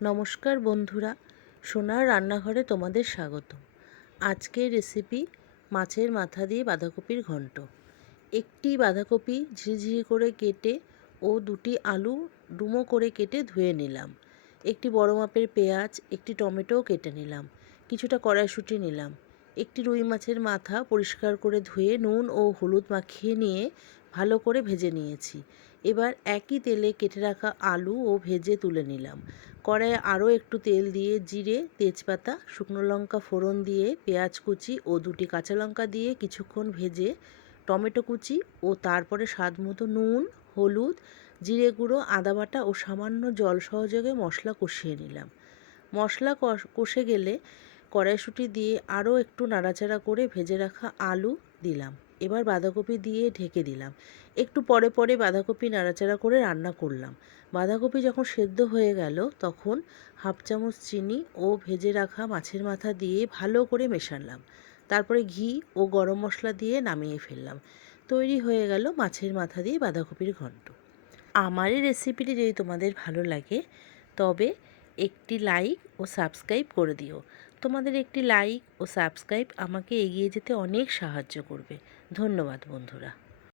নমস্কার বন্ধুরা, সোনার রান্নাঘরে তোমাদের স্বাগত। আজকের রেসিপি মাছের মাথা দিয়ে বাঁধাকপির ঘন্ট। একটি বাঁধাকপি ঝিরিঝিরি করে কেটে ও দুটি আলু ডুমো করে কেটে ধুয়ে নিলাম। একটি বড় মাপের পেঁয়াজ, একটি টমেটোও কেটে নিলাম। কিছুটা কড়াইশুঁটি নিলাম। একটি রুই মাছের মাথা পরিষ্কার করে ধুয়ে নুন ও হলুদ মাখিয়ে নিয়ে ভালো করে ভেজে নিয়েছি। এবার একই তেলে কেটে রাখা আলু ও ভেজে তুলে নিলাম। কড়াইয়ে আরও একটু তেল দিয়ে জিরে, তেজপাতা, শুকনো লঙ্কা ফোড়ন দিয়ে পেঁয়াজ কুচি ও দুটি কাঁচা লঙ্কা দিয়ে কিছুক্ষণ ভেজে টমেটো কুচি ও তারপরে স্বাদমতো নুন, হলুদ, জিরে গুঁড়ো, আদা বাটা ও সামান্য জল সহযোগে মশলা কষিয়ে নিলাম। মশলা কষে গেলে কড়াইশুঁটি দিয়ে আরও একটু নাড়াচাড়া করে ভেজে রাখা আলু দিলাম। এবার বাঁধাকপি দিয়ে ঢেকে দিলাম। একটু পরে পরে বাঁধাকপি নাড়াচাড়া করে রান্না করলাম। বাঁধাকপি যখন সেদ্ধ হয়ে গেল তখন হাফ চামচ চিনি ও ভেজে রাখা মাছের মাথা দিয়ে ভালো করে মেশালাম। তারপরে ঘি ও গরম মশলা দিয়ে নামিয়ে ফেললাম। তৈরি হয়ে গেল মাছের মাথা দিয়ে বাঁধাকপির ঘন্ট। আমার এই রেসিপিটি যদি তোমাদের ভালো লাগে তবে একটি লাইক ও সাবস্ক্রাইব করে দিও। তোমাদের একটি লাইক ও সাবস্ক্রাইব আমাকে এগিয়ে যেতে অনেক সাহায্য করবে। ধন্যবাদ বন্ধুরা।